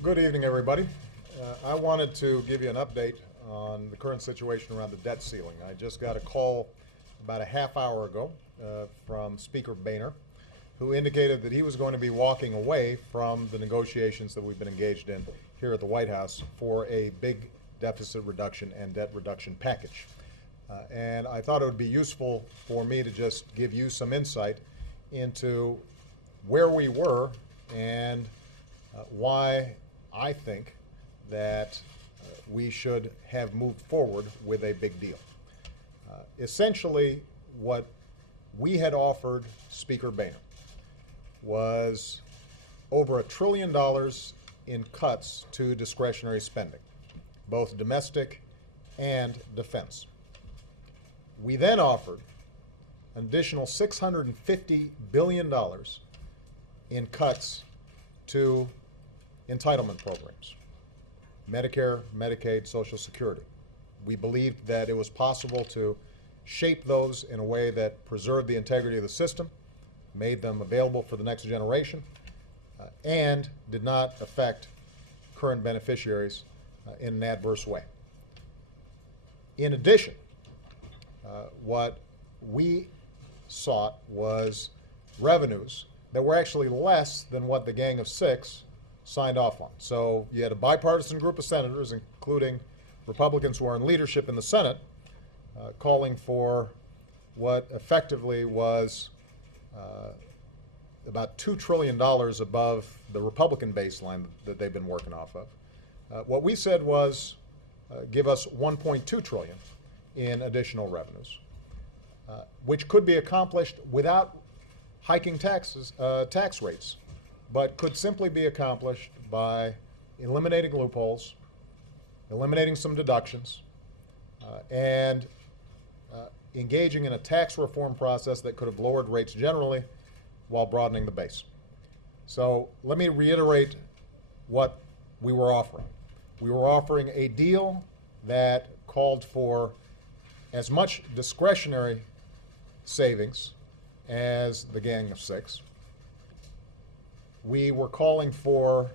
Good evening, everybody. I wanted to give you an update on the current situation around the debt ceiling. I just got a call about a half hour ago from Speaker Boehner, who indicated that he was going to be walking away from the negotiations that we've been engaged in here at the White House for a big deficit reduction and debt reduction package. And I thought it would be useful for me to just give you some insight into where we were and why I think that we should have moved forward with a big deal. Essentially, what we had offered Speaker Boehner was over $1 trillion in cuts to discretionary spending, both domestic and defense. We then offered an additional $650 billion in cuts to entitlement programs, Medicare, Medicaid, Social Security. We believed that it was possible to shape those in a way that preserved the integrity of the system, made them available for the next generation, and did not affect current beneficiaries in an adverse way. In addition, what we sought was revenues that were actually less than what the Gang of Six signed off on. So you had a bipartisan group of senators, including Republicans who are in leadership in the Senate, calling for what effectively was about $2 trillion above the Republican baseline that they've been working off of. What we said was give us $1.2 trillion in additional revenues, which could be accomplished without hiking tax rates, but could simply be accomplished by eliminating loopholes, eliminating some deductions, and engaging in a tax reform process that could have lowered rates generally while broadening the base. So let me reiterate what we were offering. We were offering a deal that called for as much discretionary savings as the Gang of Six. We were calling for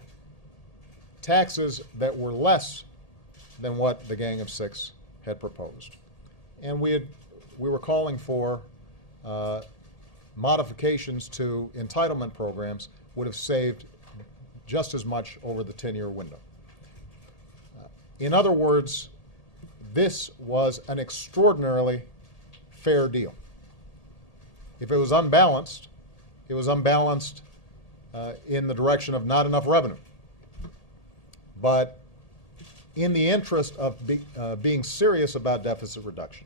taxes that were less than what the Gang of Six had proposed. And we were calling for modifications to entitlement programs would have saved just as much over the 10-year window. In other words, this was an extraordinarily fair deal. If it was unbalanced, it was unbalanced in the direction of not enough revenue. But in the interest of being serious about deficit reduction,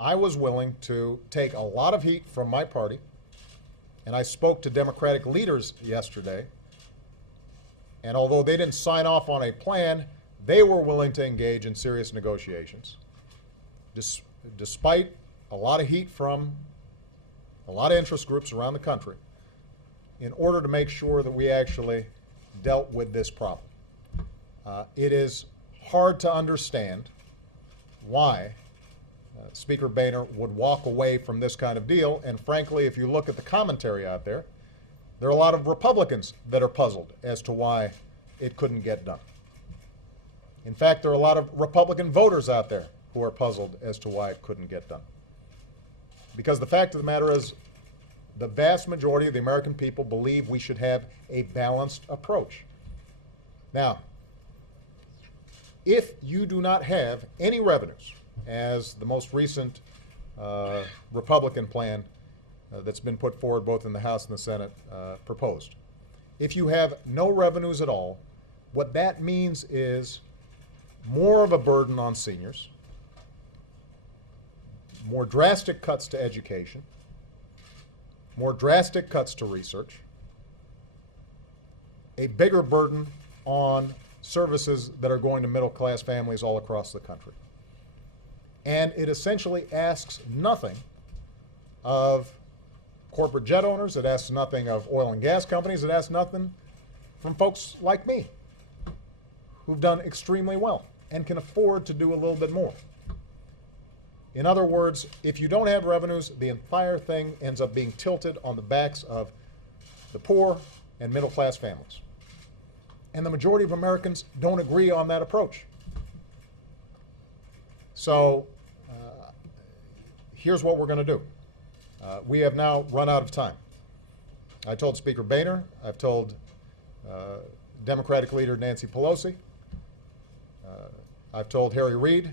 I was willing to take a lot of heat from my party, and I spoke to Democratic leaders yesterday, and although they didn't sign off on a plan, they were willing to engage in serious negotiations, despite a lot of heat from a lot of interest groups around the country, in order to make sure that we actually dealt with this problem. It is hard to understand why Speaker Boehner would walk away from this kind of deal, and frankly, if you look at the commentary out there, there are a lot of Republicans that are puzzled as to why it couldn't get done. In fact, there are a lot of Republican voters out there who are puzzled as to why it couldn't get done. Because the fact of the matter is, the vast majority of the American people believe we should have a balanced approach. Now, if you do not have any revenues, as the most recent Republican plan that's been put forward both in the House and the Senate proposed, if you have no revenues at all, what that means is more of a burden on seniors, more drastic cuts to education, more drastic cuts to research, a bigger burden on services that are going to middle-class families all across the country. And it essentially asks nothing of corporate jet owners, it asks nothing of oil and gas companies, it asks nothing from folks like me who've done extremely well and can afford to do a little bit more. In other words, if you don't have revenues, the entire thing ends up being tilted on the backs of the poor and middle-class families. And the majority of Americans don't agree on that approach. So here's what we're going to do. We have now run out of time. I told Speaker Boehner, I've told Democratic leader Nancy Pelosi, I've told Harry Reid,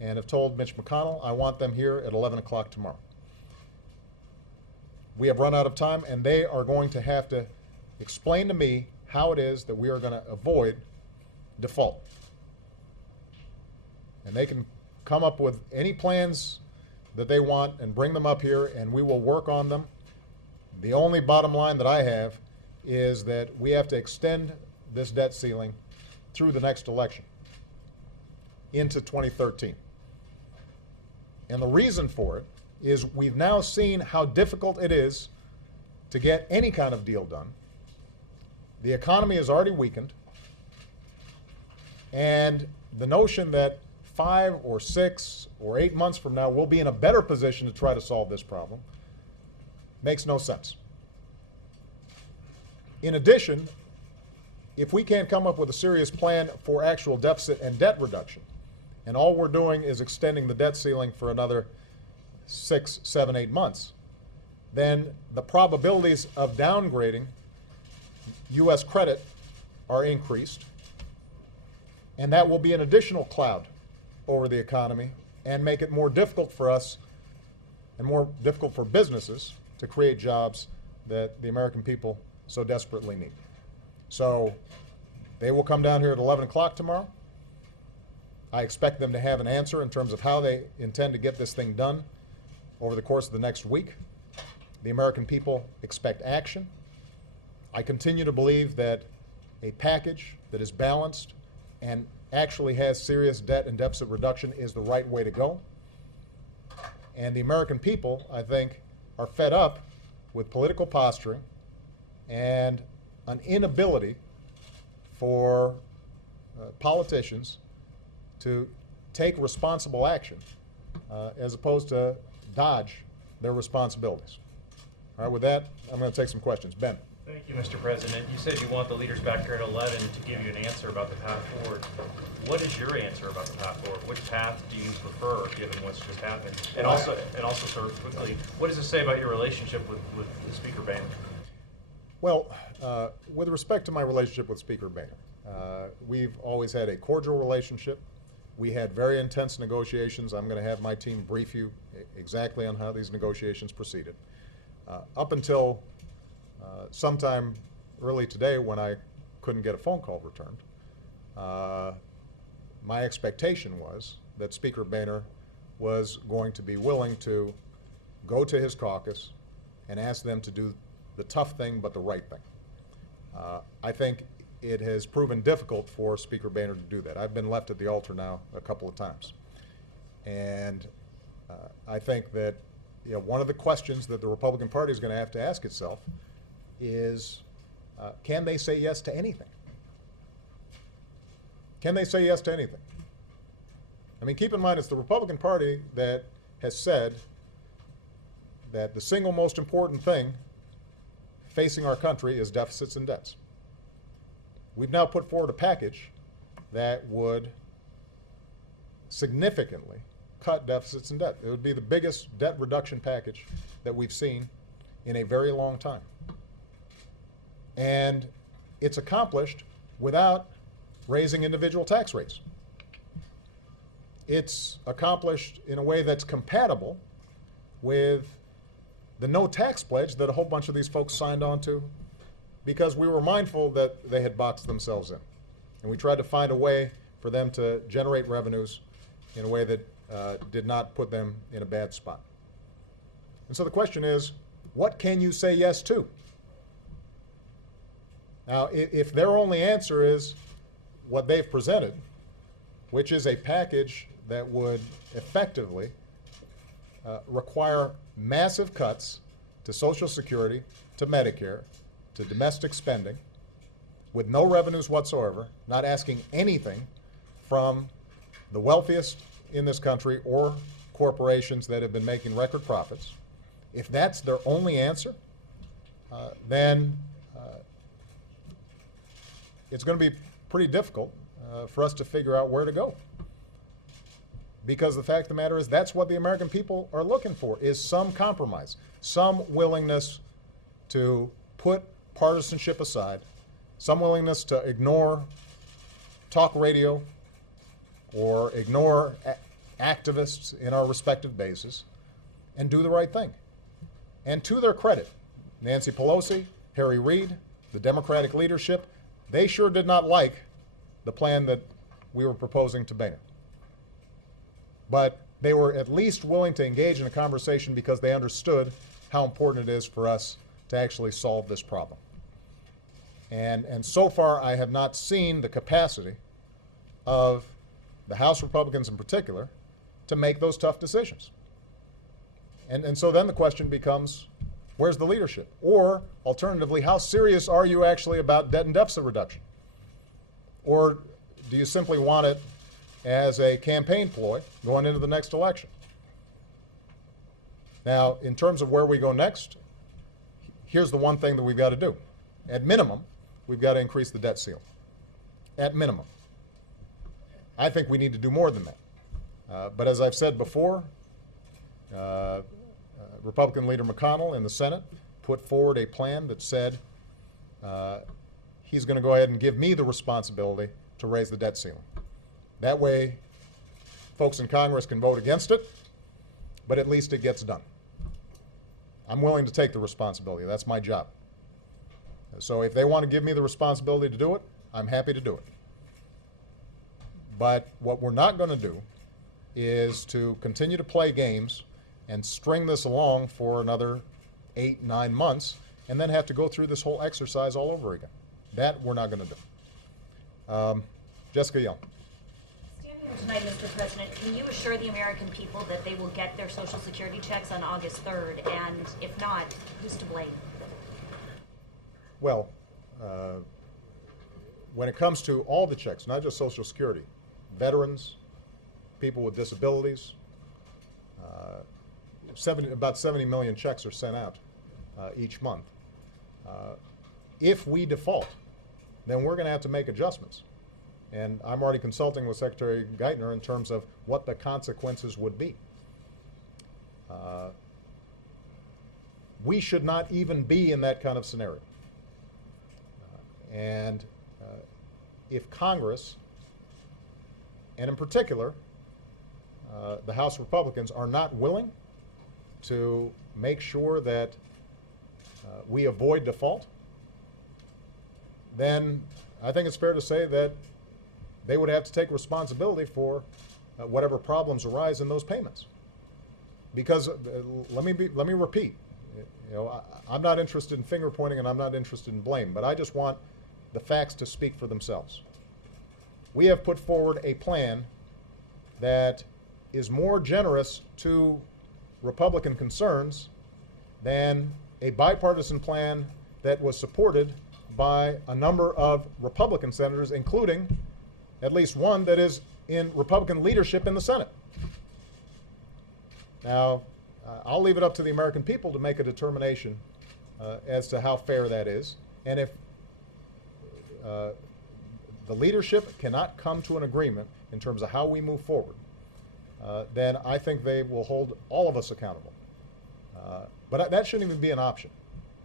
and have told Mitch McConnell I want them here at 11 o'clock tomorrow. We have run out of time, and they are going to have to explain to me how it is that we are going to avoid default. And they can come up with any plans that they want and bring them up here, and we will work on them. The only bottom line that I have is that we have to extend this debt ceiling through the next election into 2013. And the reason for it is we've now seen how difficult it is to get any kind of deal done. The economy is already weakened, and the notion that 5 or 6 or 8 months from now we'll be in a better position to try to solve this problem makes no sense. In addition, if we can't come up with a serious plan for actual deficit and debt reduction, and all we're doing is extending the debt ceiling for another 6, 7, 8 months, then the probabilities of downgrading U.S. credit are increased, and that will be an additional cloud over the economy and make it more difficult for us and more difficult for businesses to create jobs that the American people so desperately need. So they will come down here at 11 o'clock tomorrow. I expect them to have an answer in terms of how they intend to get this thing done over the course of the next week. The American people expect action. I continue to believe that a package that is balanced and actually has serious debt and deficit reduction is the right way to go. And the American people, I think, are fed up with political posturing and an inability for politicians to take responsible action as opposed to dodge their responsibilities. All right, with that, I'm going to take some questions. Ben. Thank you, Mr. President. You said you want the leaders back here at 11 to give you an answer about the path forward. What is your answer about the path forward? Which path do you prefer, given what's just happened? And also, sir, quickly, what does it say about your relationship with Speaker Boehner? Well, with respect to my relationship with Speaker Boehner, we've always had a cordial relationship. We had very intense negotiations. I'm going to have my team brief you exactly on how these negotiations proceeded. Up until sometime early today, when I couldn't get a phone call returned, my expectation was that Speaker Boehner was going to be willing to go to his caucus and ask them to do the tough thing but the right thing. I think it has proven difficult for Speaker Boehner to do that. I've been left at the altar now a couple of times. And I think that one of the questions that the Republican Party is going to have to ask itself is, can they say yes to anything? Can they say yes to anything? I mean, keep in mind, it's the Republican Party that has said that the single most important thing facing our country is deficits and debts. We've now put forward a package that would significantly cut deficits and debt. It would be the biggest debt reduction package that we've seen in a very long time. And it's accomplished without raising individual tax rates. It's accomplished in a way that's compatible with the no tax pledge that a whole bunch of these folks signed on to, because we were mindful that they had boxed themselves in. And we tried to find a way for them to generate revenues in a way that did not put them in a bad spot. And so the question is, what can you say yes to? Now, if their only answer is what they've presented, which is a package that would effectively require massive cuts to Social Security, to Medicare, to domestic spending, with no revenues whatsoever, not asking anything from the wealthiest in this country or corporations that have been making record profits, if that's their only answer, then it's going to be pretty difficult for us to figure out where to go. Because the fact of the matter is, that's what the American people are looking for, is some compromise, some willingness to put partisanship aside, some willingness to ignore talk radio or ignore activists in our respective bases and do the right thing. And to their credit, Nancy Pelosi, Harry Reid, the Democratic leadership, they sure did not like the plan that we were proposing to Boehner. But they were at least willing to engage in a conversation because they understood how important it is for us to actually solve this problem. And so far, I have not seen the capacity of the House Republicans in particular to make those tough decisions. And so then the question becomes, where's the leadership? Or alternatively, how serious are you actually about debt and deficit reduction? Or do you simply want it as a campaign ploy going into the next election? Now, in terms of where we go next, here's the one thing that we've got to do. At minimum, we've got to increase the debt ceiling. At minimum. I think we need to do more than that. But as I've said before, Republican leader McConnell in the Senate put forward a plan that said he's going to go ahead and give me the responsibility to raise the debt ceiling. That way, folks in Congress can vote against it, but at least it gets done. I'm willing to take the responsibility. That's my job. So if they want to give me the responsibility to do it, I'm happy to do it. But what we're not going to do is to continue to play games and string this along for another 8-9 months and then have to go through this whole exercise all over again. That we're not going to do. Jessica Young. Standing here tonight, Mr. President, can you assure the American people that they will get their Social Security checks on August 3rd? And if not, who's to blame? Well, when it comes to all the checks, not just Social Security, veterans, people with disabilities, about 70 million checks are sent out each month. If we default, then we're going to have to make adjustments. And I'm already consulting with Secretary Geithner in terms of what the consequences would be. We should not even be in that kind of scenario. And if Congress, and in particular, the House Republicans, are not willing to make sure that we avoid default, then I think it's fair to say that they would have to take responsibility for whatever problems arise in those payments. Because let me repeat, I'm not interested in finger pointing and I'm not interested in blame, but I just want the facts to speak for themselves. We have put forward a plan that is more generous to Republican concerns than a bipartisan plan that was supported by a number of Republican senators, including at least one that is in Republican leadership in the Senate. Now, I'll leave it up to the American people to make a determination as to how fair that is. And if the leadership cannot come to an agreement in terms of how we move forward, then I think they will hold all of us accountable. But that shouldn't even be an option.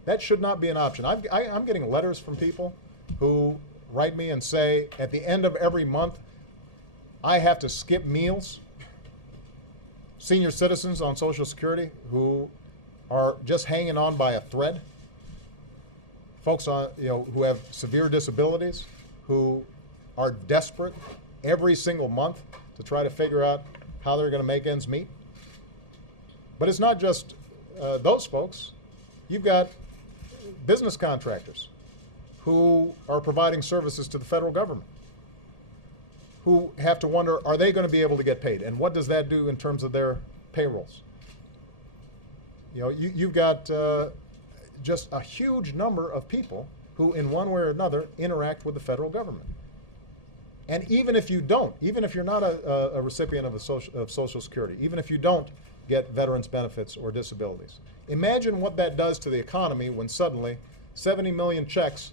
That should not be an option. I'm getting letters from people who write me and say, at the end of every month, I have to skip meals. Senior citizens on Social Security who are just hanging on by a thread. Folks on, who have severe disabilities, who are desperate every single month to try to figure out how they're going to make ends meet. But it's not just those folks. You've got business contractors who are providing services to the federal government, who have to wonder, are they going to be able to get paid? And what does that do in terms of their payrolls? You've got just a huge number of people who, in one way or another, interact with the federal government. And even if you don't, even if you're not a recipient of Social Security, even if you don't get veterans benefits or disabilities, imagine what that does to the economy when suddenly 70 million checks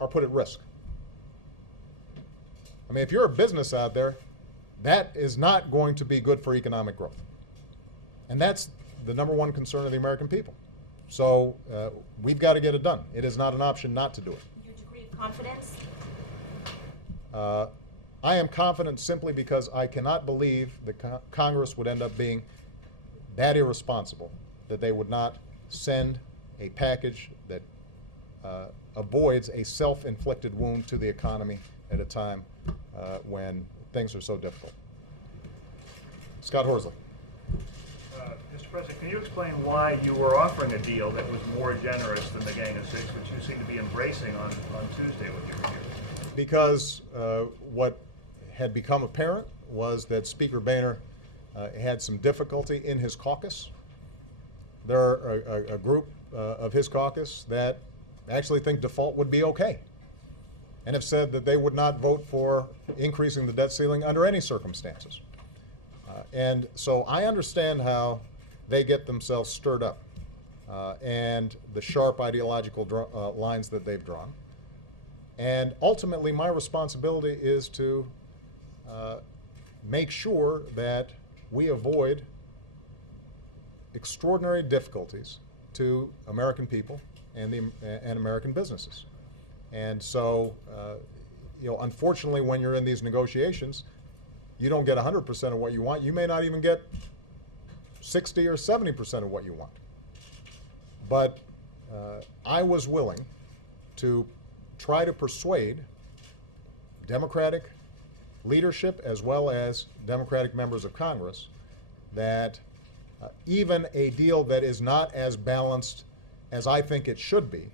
are put at risk. I mean, if you're a business out there, that is not going to be good for economic growth. And that's the number one concern of the American people. So we've got to get it done. It is not an option not to do it. Your degree of confidence? I am confident simply because I cannot believe that Congress would end up being that irresponsible that they would not send a package that avoids a self-inflicted wound to the economy at a time when things are so difficult. Scott Horsley. Mr. President, can you explain why you were offering a deal that was more generous than the Gang of Six, which you seem to be embracing on Tuesday with your review? Because what had become apparent was that Speaker Boehner had some difficulty in his caucus. There are a group of his caucus that actually think default would be okay and have said that they would not vote for increasing the debt ceiling under any circumstances. And so I understand how they get themselves stirred up and the sharp ideological lines that they've drawn. And ultimately, my responsibility is to make sure that we avoid extraordinary difficulties to American people and American businesses. And so, unfortunately, when you're in these negotiations, you don't get 100% of what you want. You may not even get 60 or 70% of what you want. But I was willing to try to persuade Democratic leadership as well as Democratic members of Congress that even a deal that is not as balanced as I think it should be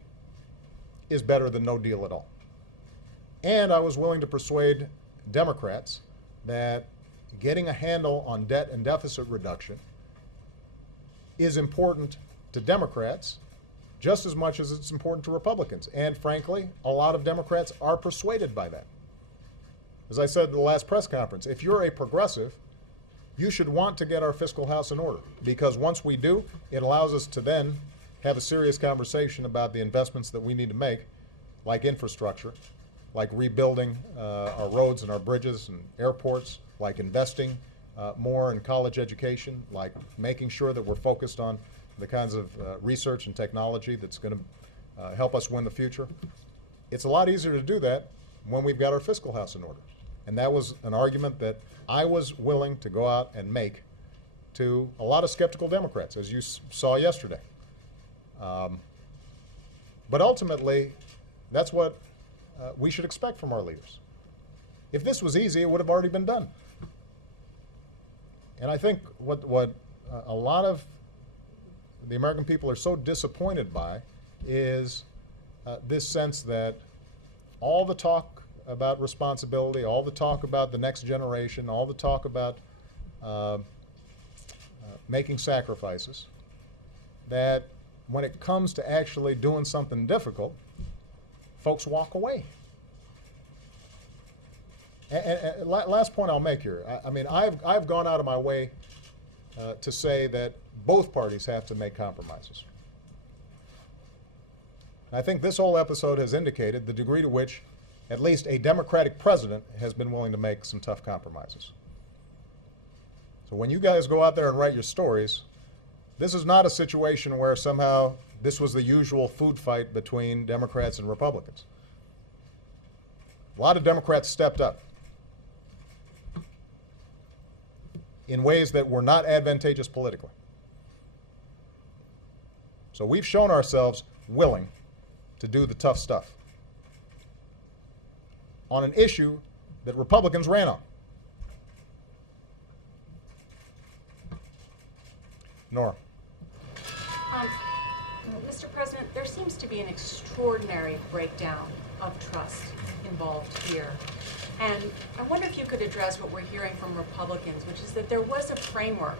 is better than no deal at all. And I was willing to persuade Democrats that getting a handle on debt and deficit reduction is important to Democrats just as much as it's important to Republicans. And frankly, a lot of Democrats are persuaded by that. As I said in the last press conference, if you're a progressive, you should want to get our fiscal house in order, because once we do, it allows us to then have a serious conversation about the investments that we need to make, like infrastructure, like rebuilding our roads and our bridges and airports, like investing more in college education, like making sure that we're focused on the kinds of research and technology that's going to help us win the future. It's a lot easier to do that when we've got our fiscal house in order. And that was an argument that I was willing to go out and make to a lot of skeptical Democrats, as you saw yesterday. But ultimately, that's what we should expect from our leaders. If this was easy, it would have already been done. And I think what a lot of the American people are so disappointed by is this sense that all the talk about responsibility, all the talk about the next generation, all the talk about making sacrifices, that when it comes to actually doing something difficult, folks walk away. And last point I'll make here, I mean, I've gone out of my way to say that both parties have to make compromises. And I think this whole episode has indicated the degree to which at least a Democratic president has been willing to make some tough compromises. So when you guys go out there and write your stories, this is not a situation where somehow this was the usual food fight between Democrats and Republicans. A lot of Democrats stepped up in ways that were not advantageous politically. So we've shown ourselves willing to do the tough stuff on an issue that Republicans ran on. Nora. Mr. President, there seems to be an extraordinary breakdown of trust involved here. And I wonder if you could address what we're hearing from Republicans, which is that there was a framework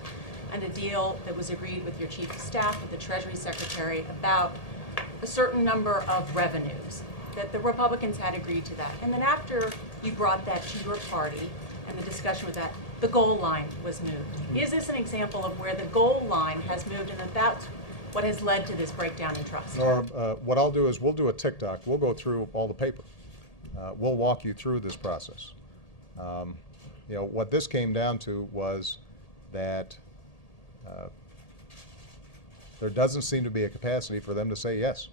and a deal that was agreed with your chief of staff, with the Treasury Secretary, about a certain number of revenues, that the Republicans had agreed to that. And then after you brought that to your party and the discussion with that, the goal line was moved. Is this an example of where the goal line has moved and that that's What has led to this breakdown in trust? Norm, what I'll do is we'll do a TikTok. We'll go through all the paper. We'll walk you through this process. You know, what this came down to was that there doesn't seem to be a capacity for them to say yes.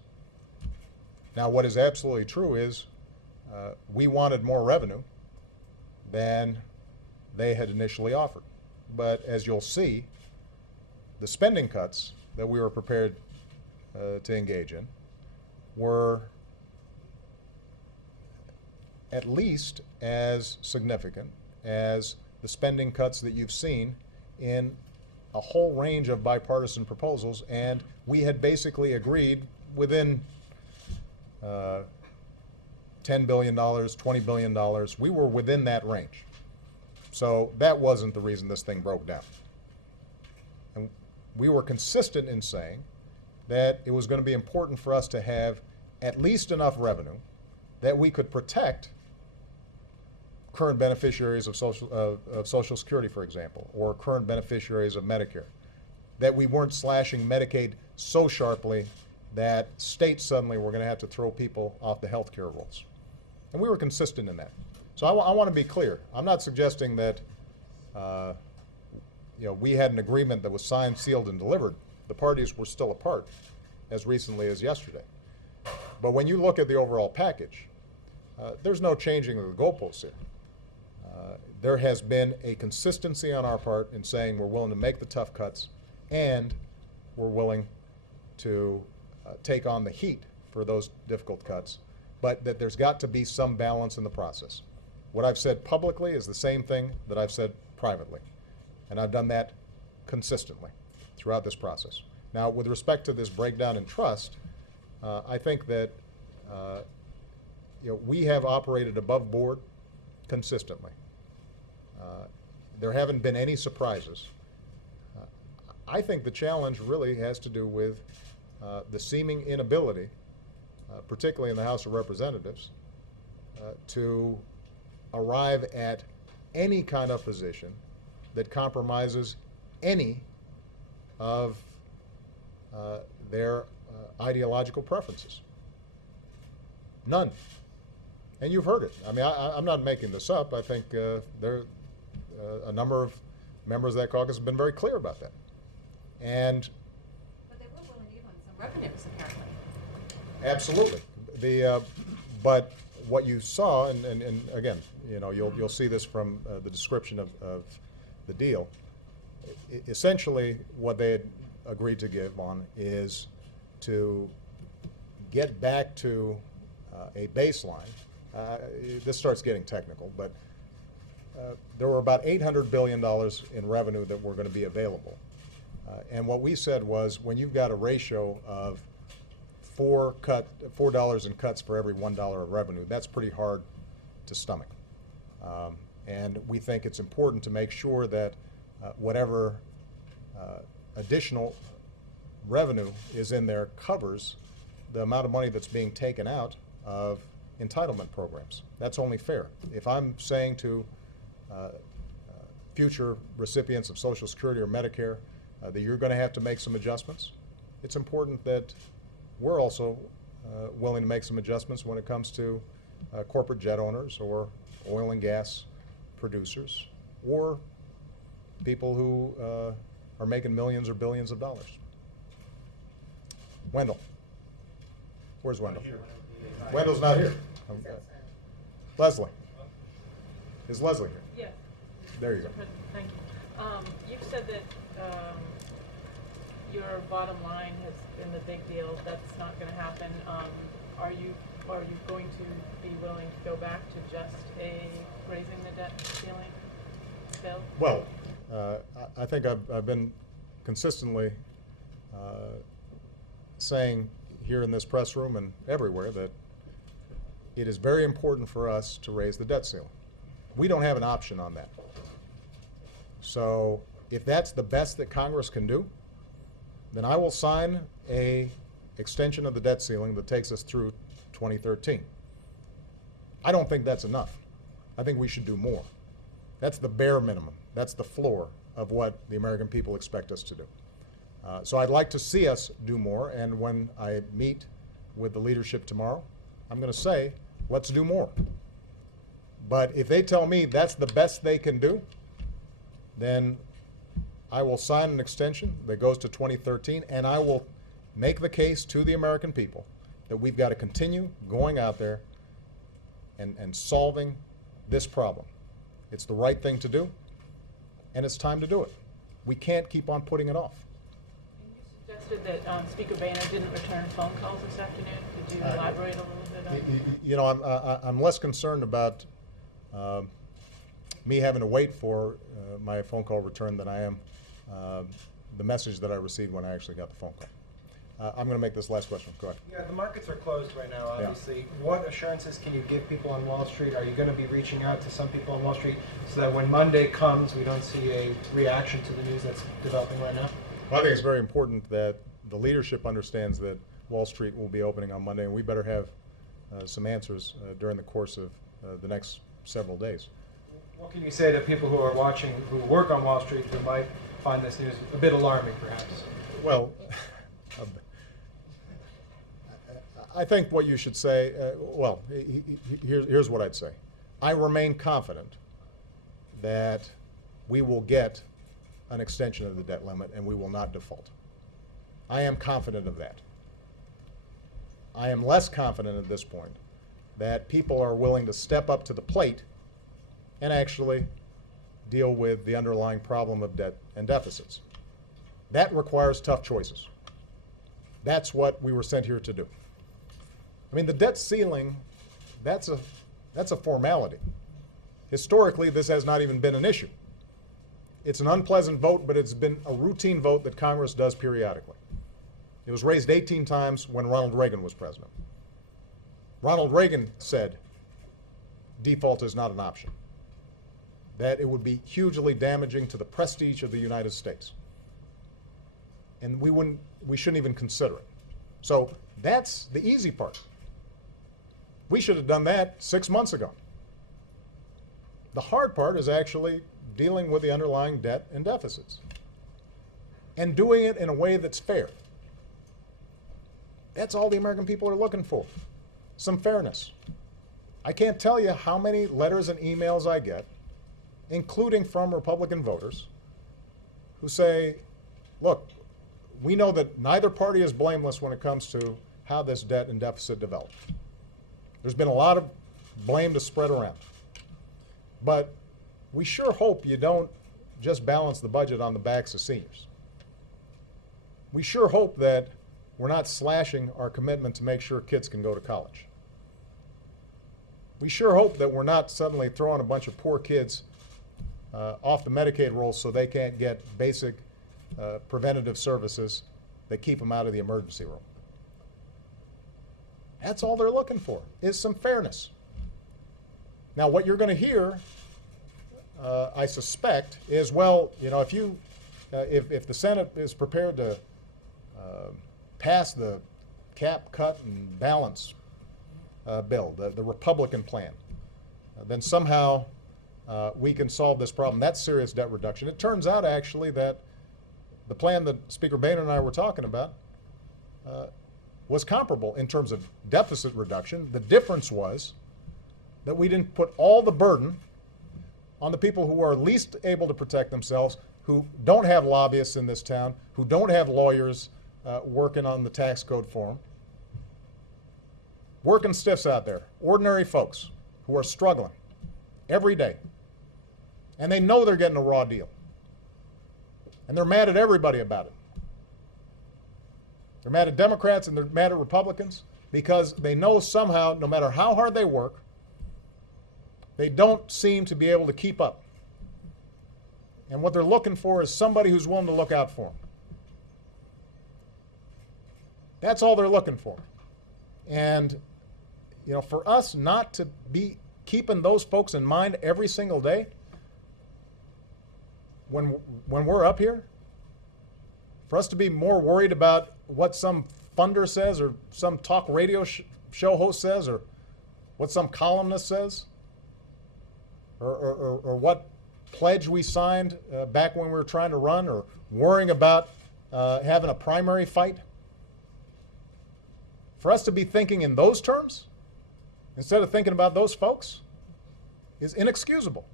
Now, what is absolutely true is we wanted more revenue than they had initially offered. But as you'll see, the spending cuts that we were prepared to engage in were at least as significant as the spending cuts that you've seen in a whole range of bipartisan proposals, and we had basically agreed within $10 billion, $20 billion. We were within that range. So that wasn't the reason this thing broke down. And we were consistent in saying that it was going to be important for us to have at least enough revenue that we could protect current beneficiaries of Social Security, for example, or current beneficiaries of Medicare, that we weren't slashing Medicaid so sharply that states suddenly were going to have to throw people off the health care rolls. And we were consistent in that. So I want to be clear. I'm not suggesting that we had an agreement that was signed, sealed, and delivered. The parties were still apart as recently as yesterday. But when you look at the overall package, there's no changing of the goalposts here. There has been a consistency on our part in saying we're willing to make the tough cuts and we're willing to take on the heat for those difficult cuts, but that there's got to be some balance in the process. What I've said publicly is the same thing that I've said privately, and I've done that consistently throughout this process. Now, with respect to this breakdown in trust, I think that we have operated above board consistently. There haven't been any surprises. I think the challenge really has to do with the seeming inability, particularly in the House of Representatives, to arrive at any kind of position that compromises any of their ideological preferences. None. And you've heard it. I mean, I'm not making this up. I think a number of members of that caucus have been very clear about that. And But they were willing to give on some revenues, apparently. absolutely. But what you saw, and again, you'll see this from the description of the deal. Essentially, what they had agreed to give on is to get back to a baseline. This starts getting technical, but there were about $800 billion in revenue that were going to be available. And what we said was, when you've got a ratio of $4 in cuts for every $1 of revenue, that's pretty hard to stomach. And we think it's important to make sure that whatever additional revenue is in there covers the amount of money that's being taken out of entitlement programs. That's only fair. If I'm saying to future recipients of Social Security or Medicare that you're going to have to make some adjustments, it's important that we're also willing to make some adjustments when it comes to corporate jet owners or oil and gas producers or people who are making millions or billions of dollars. Wendell. Where's Wendell? Wendell's not here. Leslie. Is Leslie here? Yes. There you go. Mr. President, thank you. You've said that your bottom line has been the big deal. That's not going to happen. Are you going to be willing to go back to just raising the debt ceiling bill? Well, I think I've been consistently saying here in this press room and everywhere that it is very important for us to raise the debt ceiling. We don't have an option on that. So if that's the best that Congress can do, then I will sign a extension of the debt ceiling that takes us through 2013. I don't think that's enough. I think we should do more. That's the bare minimum. That's the floor of what the American people expect us to do. So I'd like to see us do more, and when I meet with the leadership tomorrow, I'm going to say, let's do more. But if they tell me that's the best they can do, then I will sign an extension that goes to 2013, and I will make the case to the American people that we've got to continue going out there and solving this problem. It's the right thing to do, and it's time to do it. We can't keep on putting it off. You suggested that Speaker Boehner didn't return phone calls this afternoon. Could you elaborate a little bit on that? You know, I'm less concerned about me having to wait for my phone call return than I am the message that I received when I actually got the phone call. I'm going to make this last question. Go ahead. Yeah, the markets are closed right now, obviously. Yeah. What assurances can you give people on Wall Street? Are you going to be reaching out to some people on Wall Street so that when Monday comes, we don't see a reaction to the news that's developing right now? Well, I think it's very important that the leadership understands that Wall Street will be opening on Monday, and we better have some answers during the course of the next several days. What can you say to people who are watching, who work on Wall Street, who might find this news a bit alarming, perhaps? Well, I think what you should say, here's what I'd say. I remain confident that we will get an extension of the debt limit and we will not default. I am confident of that. I am less confident at this point that people are willing to step up to the plate and actually deal with the underlying problem of debt and deficits. That requires tough choices. That's what we were sent here to do. I mean, the debt ceiling, that's a formality. Historically, this has not even been an issue. It's an unpleasant vote, but it's been a routine vote that Congress does periodically. It was raised 18 times when Ronald Reagan was president. Ronald Reagan said default is not an option, that it would be hugely damaging to the prestige of the United States. And we shouldn't even consider it. So that's the easy part. We should have done that 6 months ago. The hard part is actually dealing with the underlying debt and deficits and doing it in a way that's fair. That's all the American people are looking for, some fairness. I can't tell you how many letters and emails I get, including from Republican voters, who say, look, we know that neither party is blameless when it comes to how this debt and deficit developed. There's been a lot of blame to spread around. But we sure hope you don't just balance the budget on the backs of seniors. We sure hope that we're not slashing our commitment to make sure kids can go to college. We sure hope that we're not suddenly throwing a bunch of poor kids off the Medicaid rolls so they can't get basic preventative services that keep them out of the emergency room. That's all they're looking for, is some fairness. Now, what you're going to hear, I suspect, is, well, you know, if the Senate is prepared to pass the cap, cut, and balance bill, the Republican plan, then somehow we can solve this problem. That's serious debt reduction. It turns out, actually, that the plan that Speaker Boehner and I were talking about was comparable in terms of deficit reduction. The difference was that we didn't put all the burden on the people who are least able to protect themselves, who don't have lobbyists in this town, who don't have lawyers working on the tax code for them. Working stiffs out there, ordinary folks who are struggling every day. And they know they're getting a raw deal. And they're mad at everybody about it. They're mad at Democrats and they're mad at Republicans because they know somehow, no matter how hard they work, they don't seem to be able to keep up. And what they're looking for is somebody who's willing to look out for them. That's all they're looking for. And, you know, for us not to be keeping those folks in mind every single day when we're up here, for us to be more worried about what some funder says or some talk radio show host says or what some columnist says or what pledge we signed back when we were trying to run, or worrying about having a primary fight, for us to be thinking in those terms instead of thinking about those folks is inexcusable.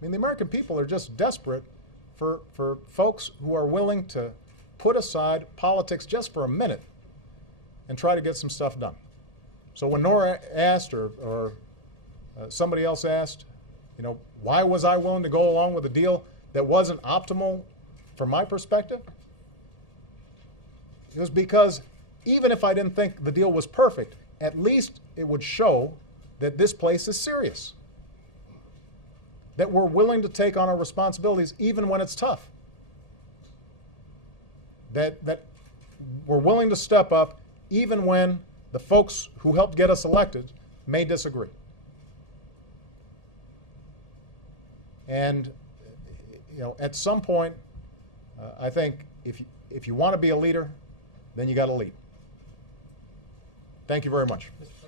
I mean, the American people are just desperate for folks who are willing to put aside politics just for a minute and try to get some stuff done. So when Nora asked, or somebody else asked, you know, why was I willing to go along with a deal that wasn't optimal from my perspective? It was because even if I didn't think the deal was perfect, at least it would show that this place is serious, that we're willing to take on our responsibilities even when it's tough, that we're willing to step up even when the folks who helped get us elected may disagree. And you know, at some point, I think if you want to be a leader, then you got to lead. Thank you very much. Mr.